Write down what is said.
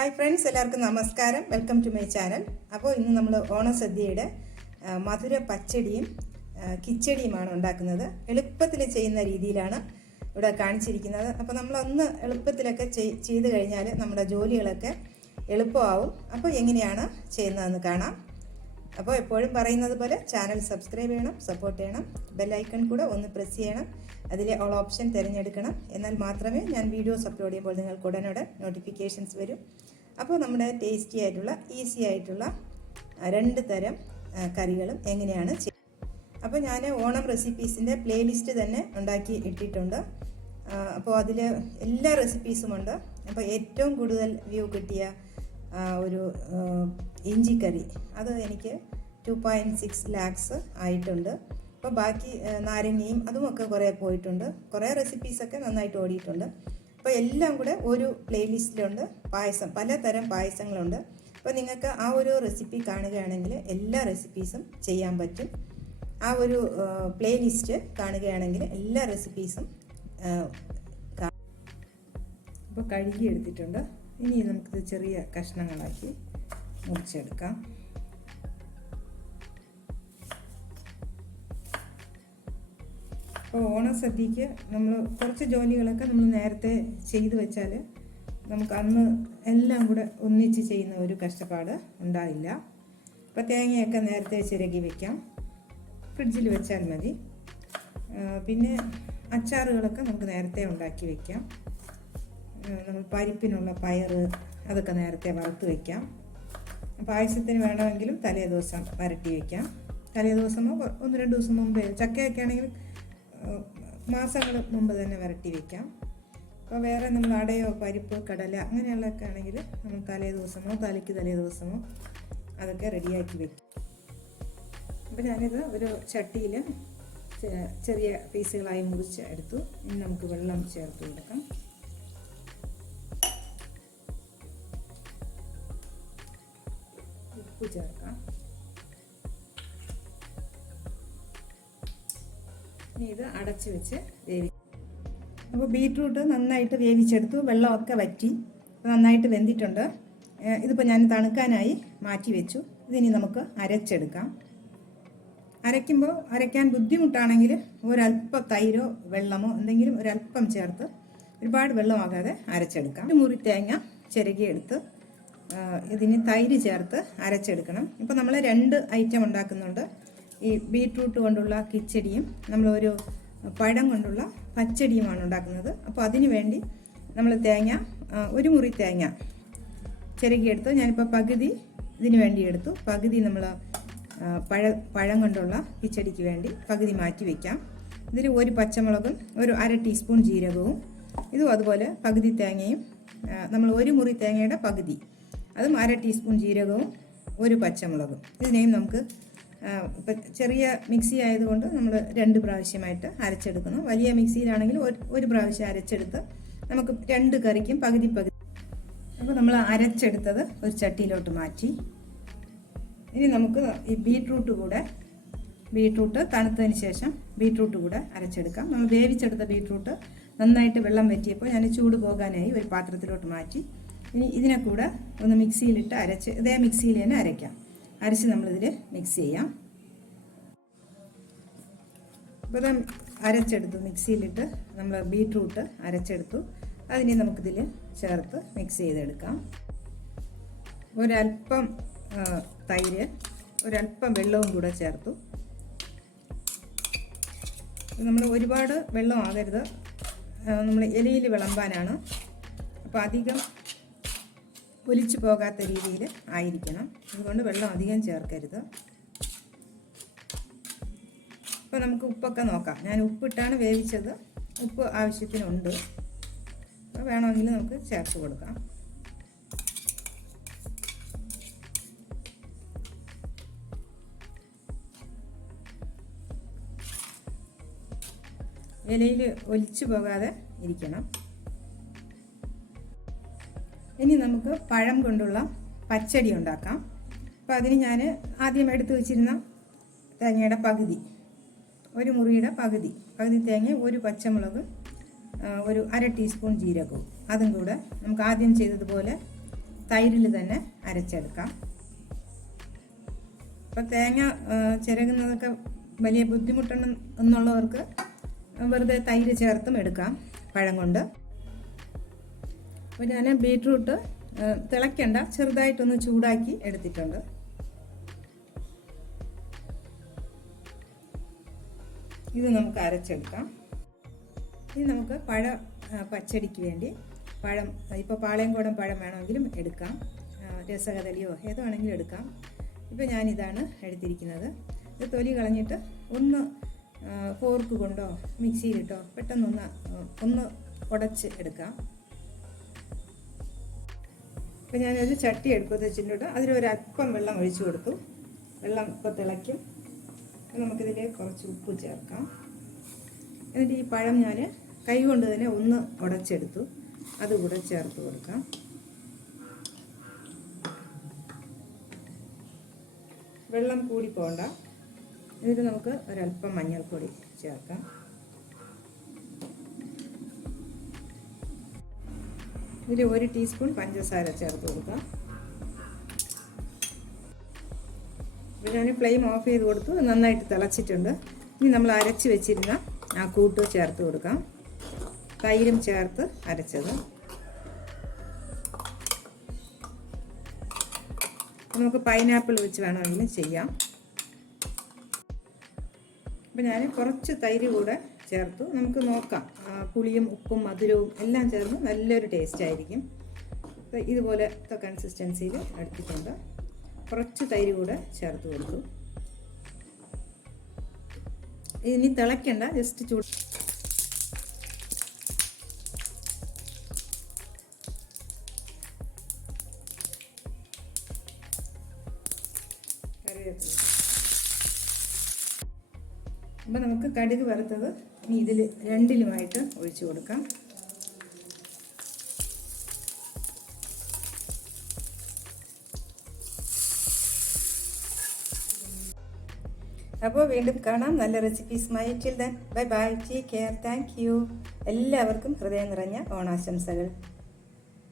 Hi friends എല്ലാവർക്കും നമസ്കാരം. Welcome to my channel അപ്പോൾ ഇന്ന് നമ്മൾ ഓണസദ്യയുടെ മധുര പച്ചടിയും കിച്ചടിയുമാണ് ഉണ്ടാക്കുന്നത്. എളുപ്പത്തിൽ ചെയ്യുന്ന രീതിയിലാണ് ഇവിടെ കാണിച്ചിരിക്കുന്നത്. അപ്പോൾ നമ്മളൊന്ന് എളുപ്പത്തിലൊക്കെ ചെയ്- ചെയ്ത് കഴിഞ്ഞാൽ നമ്മുടെ ജോലികളൊക്കെ എളുപ്പമാവും. അപ്പോൾ എങ്ങനെയാണ് ചെയ്യുന്നതെന്ന് കാണാം. അപ്പോൾ എപ്പോഴും പറയുന്നത് പോലെ ചാനൽ സബ്സ്ക്രൈബ് ചെയ്യണം സപ്പോർട്ട് ചെയ്യണം ബെല്ലൈക്കൺ കൂടെ ഒന്ന് പ്രസ് ചെയ്യണം അതിലെ ഓൾ ഓപ്ഷൻ തിരഞ്ഞെടുക്കണം എന്നാൽ മാത്രമേ ഞാൻ വീഡിയോസ് അപ്ലോഡ് ചെയ്യുമ്പോൾ നിങ്ങൾക്ക് ഉടനോടെ നോട്ടിഫിക്കേഷൻസ് വരും. അപ്പോൾ നമ്മുടെ ടേസ്റ്റി ആയിട്ടുള്ള ഈസി ആയിട്ടുള്ള രണ്ട് തരം കറികളും എങ്ങനെയാണ് അപ്പോൾ ഞാൻ ഓണം റെസിപ്പീസിന്റെ പ്ലേലിസ്റ്റ് തന്നെ ഉണ്ടാക്കി ഇട്ടിട്ടുണ്ട്. അപ്പോൾ അതിൽ എല്ലാ റെസിപ്പീസും ഉണ്ട്. അപ്പോൾ ഏറ്റവും കൂടുതൽ വ്യൂ കിട്ടിയ ഒരു ഇഞ്ചിക്കറി അത് എനിക്ക് ടു പോയിന്റ് സിക്സ് ലാക്സ് ആയിട്ടുണ്ട്. അപ്പോൾ ബാക്കി നാരങ്ങയും അതുമൊക്കെ കുറേ പോയിട്ടുണ്ട്. കുറേ റെസിപ്പീസൊക്കെ നന്നായിട്ട് ഓടിയിട്ടുണ്ട്. അപ്പോൾ എല്ലാം കൂടെ ഒരു പ്ലേലിസ്റ്റിലുണ്ട് പായസം പലതരം പായസങ്ങളുണ്ട്. അപ്പോൾ നിങ്ങൾക്ക് ആ ഒരു റെസിപ്പി കാണുകയാണെങ്കിൽ എല്ലാ റെസിപ്പീസും ചെയ്യാൻ പറ്റും. ആ ഒരു പ്ലേലിസ്റ്റ് കാണുകയാണെങ്കിൽ എല്ലാ റെസിപ്പീസും അപ്പോൾ കഴുകി എടുത്തിട്ടുണ്ട്. ഇനി നമുക്കിത് ചെറിയ കഷ്ണങ്ങളാക്കി മുറിച്ചെടുക്കാം. അപ്പോൾ ഓണസദ്യക്ക് നമ്മൾ കുറച്ച് ജോലികളൊക്കെ നമ്മൾ നേരത്തെ ചെയ്തു വെച്ചാൽ നമുക്ക് അന്ന് എല്ലാം കൂടെ ഒന്നിച്ച് ചെയ്യുന്ന ഒരു കഷ്ടപ്പാട് ഉണ്ടാവില്ല. അപ്പോൾ തേങ്ങയൊക്കെ നേരത്തെ ചിരകി വെക്കാം. ഫ്രിഡ്ജിൽ വെച്ചാൽ മതി. പിന്നെ അച്ചാറുകളൊക്കെ നമുക്ക് നേരത്തെ ഉണ്ടാക്കി വെക്കാം. നമ്മൾ പരിപ്പിനുള്ള പയർ അതൊക്കെ നേരത്തെ വറുത്ത് വയ്ക്കാം പായസത്തിന് വേണമെങ്കിലും തലേ ദിവസം വരട്ടി വയ്ക്കാം തലേ ദിവസമോ ഒന്ന് രണ്ട് ദിവസം മുമ്പേ ചക്കയൊക്കെ ആണെങ്കിൽ മാസങ്ങൾ മുമ്പ് തന്നെ വരട്ടി വയ്ക്കാം അപ്പോൾ വേറെ നമ്മൾ അടയോ പരിപ്പ് കടല അങ്ങനെയുള്ളതൊക്കെ ആണെങ്കിൽ നമ്മൾ തലേ ദിവസമോ തലയ്ക്ക് തലേ ദിവസമോ അതൊക്കെ റെഡിയാക്കി വയ്ക്കും അപ്പോൾ ഞാനിത് ഒരു ചട്ടിയിൽ ചെറിയ പീസുകളായി മുറിച്ച് എടുത്തു. ഇനി നമുക്ക് വെള്ളം ചേർത്ത് കൊടുക്കാം. ചേർക്കാം ഇനി ഇത് അടച്ച് വെച്ച് വേവി അപ്പോൾ ബീട്രൂട്ട് നന്നായിട്ട് വേവിച്ചെടുത്തു. വെള്ളമൊക്കെ വറ്റി. നന്നായിട്ട് വെന്തിട്ടുണ്ട്. ഇതിപ്പോൾ ഞാൻ തണുക്കാനായി മാറ്റി വെച്ചു. ഇതിനി നമുക്ക് അരച്ചെടുക്കാം. അരയ്ക്കുമ്പോൾ അരയ്ക്കാൻ ബുദ്ധിമുട്ടാണെങ്കിൽ ഒരല്പം തൈരോ വെള്ളമോ എന്തെങ്കിലും ഒരല്പം ചേർത്ത് ഒരുപാട് വെള്ളമാകാതെ അരച്ചെടുക്കാം. ഒരു മുറി തേങ്ങ ചിരകിയെടുത്ത് ഇതിന് തൈര് ചേർത്ത് അരച്ചെടുക്കണം. ഇപ്പോൾ നമ്മൾ രണ്ട് ഐറ്റം ഉണ്ടാക്കുന്നുണ്ട്. ഈ ബീട്രൂട്ട് കൊണ്ടുള്ള കിച്ചടിയും നമ്മളൊരു പഴം കൊണ്ടുള്ള പച്ചടിയുമാണ് ഉണ്ടാക്കുന്നത്. അപ്പോൾ അതിന് വേണ്ടി നമ്മൾ തേങ്ങ ഒരു മുറി തേങ്ങ ചെറുകിയെടുത്തു. ഞാനിപ്പോൾ പകുതി ഇതിന് വേണ്ടി എടുത്തു. പകുതി നമ്മൾ പഴ പഴം കൊണ്ടുള്ള കിച്ചടിക്ക് വേണ്ടി പകുതി മാറ്റി വയ്ക്കാം ഇതിൽ ഒരു പച്ചമുളകും ഒരു അര ടീസ്പൂൺ ജീരകവും ഇതും അതുപോലെ പകുതി തേങ്ങയും നമ്മൾ ഒരു മുറി തേങ്ങയുടെ പകുതി അതും അര ടീസ്പൂൺ ജീരകവും ഒരു പച്ചമുളകും. ഇതിനെയും നമുക്ക് ഇപ്പം ചെറിയ മിക്സി ആയതുകൊണ്ട് നമ്മൾ രണ്ട് പ്രാവശ്യമായിട്ട് അരച്ചെടുക്കുന്നു. വലിയ മിക്സിയിലാണെങ്കിൽ ഒരു ഒരു പ്രാവശ്യം അരച്ചെടുത്ത് നമുക്ക് രണ്ട് കറിക്കും പകുതി പകുതി. അപ്പോൾ നമ്മൾ അരച്ചെടുത്തത് ഒരു ചട്ടിയിലോട്ട് മാറ്റി. ഇനി നമുക്ക് ഈ ബീട്രൂട്ട് കൂടെ ബീട്രൂട്ട് തണുത്തതിന് ശേഷം ബീട്രൂട്ട് കൂടെ അരച്ചെടുക്കാം. നമ്മൾ വേവിച്ചെടുത്ത ബീട്രൂട്ട് നന്നായിട്ട് വെള്ളം വറ്റിയപ്പോൾ ഞാൻ ചൂട് പോകാനായി ഒരു പാത്രത്തിലോട്ട് മാറ്റി. ഇനി ഇതിനെ കൂടെ ഒന്ന് മിക്സിയിലിട്ട് അരച്ച് ഇതേ മിക്സിയിൽ തന്നെ അരയ്ക്കാം. അരച്ച് നമ്മളിതിൽ മിക്സ് ചെയ്യാം. അപ്പോൾ ഇത് അരച്ചെടുത്തു മിക്സിയിലിട്ട് നമ്മൾ ബീട്രൂട്ട് അരച്ചെടുത്തു. അതിനെ നമുക്കിതിൽ ചേർത്ത് മിക്സ് ചെയ്തെടുക്കാം. ഒരല്പം തൈര് ഒരല്പം വെള്ളവും കൂടെ ചേർത്തു. നമ്മൾ ഒരുപാട് വെള്ളം ആകരുത്. നമ്മൾ ഇലയിൽ വിളമ്പാനാണ്. അപ്പോൾ അധികം ഒലിച്ചു പോകാത്ത രീതിയിൽ ആയിരിക്കണം. അതുകൊണ്ട് വെള്ളം അധികം ചേർക്കരുത്. ഇപ്പോൾ നമുക്ക് ഉപ്പൊക്കെ നോക്കാം. ഞാൻ ഉപ്പിട്ടാണ് വേവിച്ചത്. ഉപ്പ് ആവശ്യത്തിനുണ്ട്. അപ്പോൾ വേണമെങ്കിൽ നമുക്ക് ചേർത്ത് കൊടുക്കാം. ഇലയിൽ ഒലിച്ചു പോകാതെ ഇരിക്കണം. ഇനി നമുക്ക് പഴം കൊണ്ടുള്ള പച്ചടി ഉണ്ടാക്കാം. അപ്പോൾ അതിന് ഞാൻ ആദ്യം എടുത്തു വെച്ചിരുന്ന തേങ്ങയുടെ പകുതി ഒരു മുറിയുടെ പകുതി പകുതി തേങ്ങ ഒരു പച്ചമുളക് ഒരു അര ടീസ്പൂൺ ജീരകവും. അതും കൂടെ നമുക്ക് ആദ്യം ചെയ്തതുപോലെ തൈരിൽ തന്നെ അരച്ചെടുക്കാം. അപ്പോൾ തേങ്ങ ചിരകുന്നതൊക്കെ വലിയ ബുദ്ധിമുട്ടുണ്ടെന്നുള്ളവർക്ക് വെറുതെ തൈര് ചേർത്തും എടുക്കാം പഴം കൊണ്ട്. അപ്പോൾ ഞാൻ ബീട്രൂട്ട് തിളയ്ക്കണ്ട. ചെറുതായിട്ടൊന്ന് ചൂടാക്കി എടുത്തിട്ടുണ്ട്. ഇത് നമുക്ക് അരച്ചെടുക്കാം. ഇനി നമുക്ക് പഴ പച്ചടിക്ക് വേണ്ടി പഴം ഇപ്പോൾ പാളയംകോടൻ പഴം വേണമെങ്കിലും എടുക്കാം. രസകദലിയോ ഏതോ ആണെങ്കിലും എടുക്കാം. ഇപ്പോൾ ഞാനിതാണ് എടുത്തിരിക്കുന്നത്. ഇത് തൊലി കളഞ്ഞിട്ട് ഒന്ന് ഫോർക്ക് കൊണ്ടോ മിക്സിയിലിട്ടോ പെട്ടെന്നൊന്ന് ഒന്ന് ഉടച്ച് എടുക്കാം. അപ്പോൾ ഞാനൊരു ചട്ടി എടുക്കുന്നത് വെച്ചിട്ടുണ്ട്. അതിലൊരൽപ്പം വെള്ളം ഒഴിച്ചു കൊടുത്തു. വെള്ളം ഇപ്പോൾ തിളയ്ക്കും. നമുക്കിതിലേക്ക് കുറച്ച് ഉപ്പ് ചേർക്കാം. എന്നിട്ട് ഈ പഴം ഞാൻ കൈ കൊണ്ട് തന്നെ ഒന്ന് ഉടച്ചെടുത്തു. അതുകൂടെ ചേർത്ത് കൊടുക്കാം. വെള്ളം കൂടി പോകണ്ട എന്നിട്ട് നമുക്ക് ഒരല്പം മഞ്ഞൾപ്പൊടി ചേർക്കാം. ഇതിൽ ഒരു ടീസ്പൂൺ പഞ്ചസാര ചേർത്ത് കൊടുക്കാം. അപ്പോൾ ഞാൻ ഫ്ലെയിം ഓഫ് ചെയ്ത് കൊടുത്തു. നന്നായിട്ട് തിളച്ചിട്ടുണ്ട്. ഇനി നമ്മൾ അരച്ച് വെച്ചിരുന്ന ആ കൂട്ട് ചേർത്ത് കൊടുക്കാം. തൈരും ചേർത്ത് അരച്ചത്. നമുക്ക് പൈനാപ്പിൾ വെച്ച് വേണമെങ്കിലും ചെയ്യാം. അപ്പം ഞാൻ കുറച്ച് തൈര് കൂടെ ചേർത്തു. നമുക്ക് നോക്കാം. പുളിയും ഉപ്പും മധുരവും എല്ലാം ചേർന്ന് നല്ലൊരു ടേസ്റ്റ് ആയിരിക്കും. ഇതുപോലത്തെ കൺസിസ്റ്റൻസിയിൽ എടുത്തിട്ടുണ്ട് കുറച്ച് തൈര് കൂടെ ചേർത്ത് കൊടുത്തു. ഇനി തിളയ്ക്കണ്ട ജസ്റ്റ് ചൂട് അപ്പം നമുക്ക് കടുക് വറുത്തത് ഇനി ഇതിൽ രണ്ടിലുമായിട്ട് ഒഴിച്ചു കൊടുക്കാം. അപ്പോൾ വീണ്ടും കാണാം. നല്ല റെസിപ്പീസ് മൈ then bye bye take care thank you എല്ലാവർക്കും ഹൃദയം നിറഞ്ഞ ഓണാശംസകൾ.